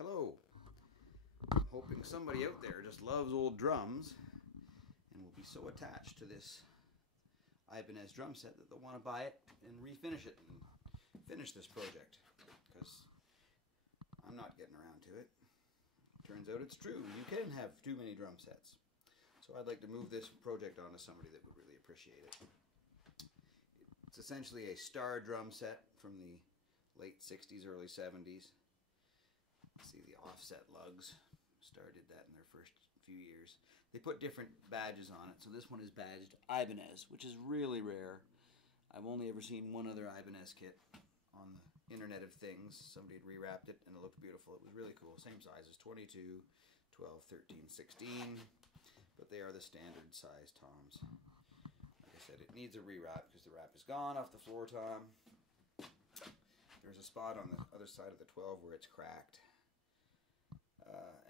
Hello. I'm hoping somebody out there just loves old drums and will be so attached to this Ibanez drum set that they'll want to buy it and refinish it and finish this project, because I'm not getting around to it. Turns out it's true. You can have too many drum sets. So I'd like to move this project on to somebody that would really appreciate it. It's essentially a star drum set from the late 60s, early 70s. See the offset lugs. Star did that in their first few years. They put different badges on it. So this one is badged Ibanez, which is really rare. I've only ever seen one other Ibanez kit on the Internet of Things. Somebody had rewrapped it and it looked beautiful. It was really cool. Same sizes, 22, 12, 13, 16. But they are the standard size toms. Like I said, it needs a rewrap because the wrap is gone off the floor tom. There's a spot on the other side of the 12 where it's cracked.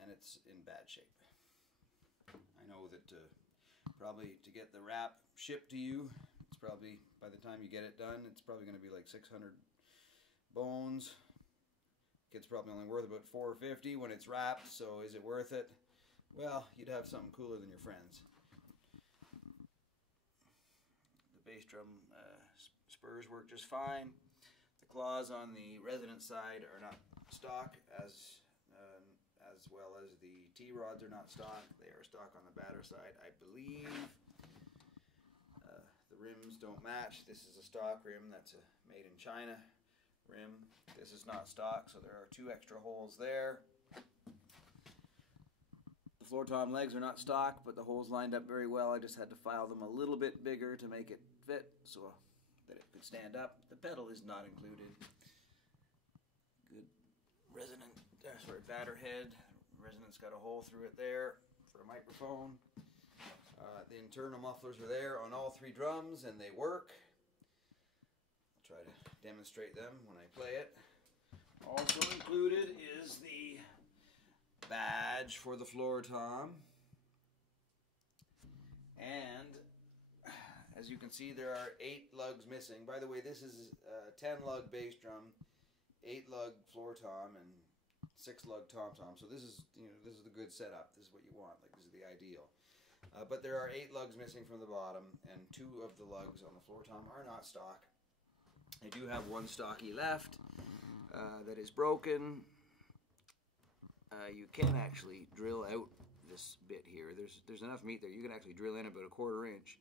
And it's in bad shape. I know that probably to get the wrap shipped to you, it's probably, by the time you get it done, it's probably going to be like 600 bones. Kit's probably only worth about $450 when it's wrapped, so is it worth it? Well, you'd have something cooler than your friends. The bass drum spurs work just fine. The claws on the resonance side are not stock, as well as the T-rods are not stock. They are stock on the batter side, I believe. The rims don't match. This is a stock rim. That's a made in China rim. This is not stock, so there are 2 extra holes there. The floor tom legs are not stock, but the holes lined up very well. I just had to file them a little bit bigger to make it fit so that it could stand up. The pedal is not included. Good resonant, batter head. Resonance got a hole through it there for a microphone. The internal mufflers are there on all 3 drums and they work. I'll try to demonstrate them when I play it. Also included is the badge for the floor tom. And as you can see, there are 8 lugs missing. By the way, this is a 10 lug bass drum, 8 lug floor tom, and 6 lug tom-tom. So this is, this is the good setup. This is what you want. Like, this is the ideal. But there are 8 lugs missing from the bottom, and 2 of the lugs on the floor tom are not stock. I do have one stocky left that is broken. You can actually drill out this bit here. There's enough meat there. You can actually drill in about a 1/4 inch,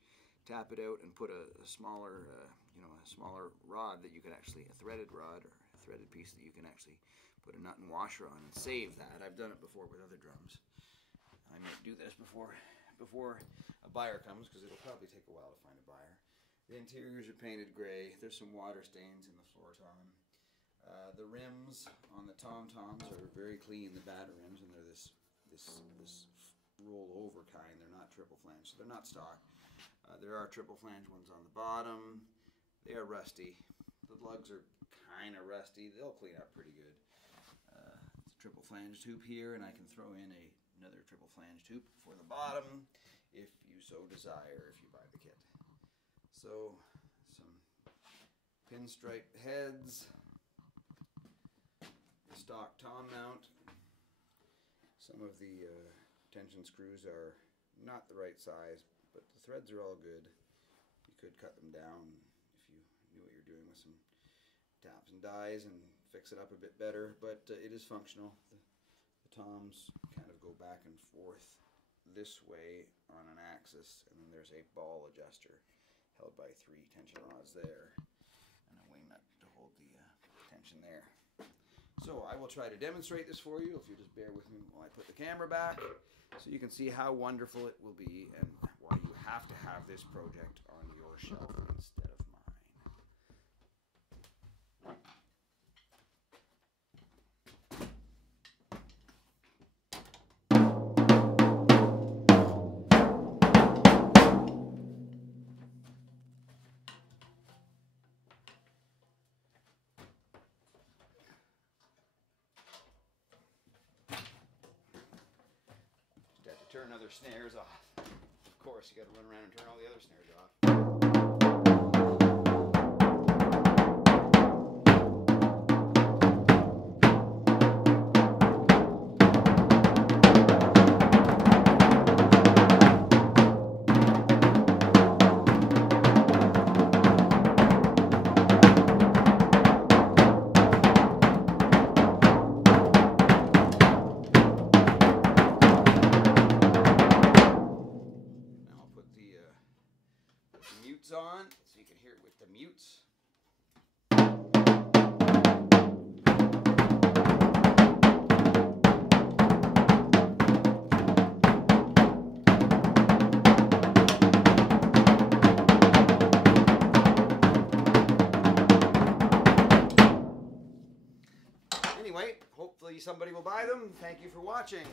tap it out, and put a smaller, a smaller rod that you can actually, a threaded rod or a threaded piece that you can actually put a nut and washer on and save that. I've done it before with other drums. I might do this before a buyer comes, because it'll probably take a while to find a buyer. The interiors are painted gray. There's some water stains in the floor tom. The rims on the tom-toms are very clean, the batter rims, and they're this roll over kind. They're not triple flange, so they're not stock. There are triple flange ones on the bottom. They are rusty. The lugs are kind of rusty. They'll clean up pretty good. It's a triple flange tube here, and I can throw in another triple flange tube for the bottom if you so desire, if you buy the kit. So, some pinstripe heads, the stock tom mount. Some of the tension screws are not the right size, but the threads are all good. You could cut them down if you knew what you're doing with some taps and dies and fix it up a bit better, but it is functional. The toms kind of go back and forth this way on an axis, and then there's a ball adjuster held by 3 tension rods there and a wing nut to hold the tension there. So I will try to demonstrate this for you if you just bear with me while I put the camera back, so you can see how wonderful it will be and why you have to have this project on your shelf instead of mine. Turn other snares off. Of course, you got to run around and turn all the other snares off. mutes. Anyway, hopefully somebody will buy them. Thank you for watching.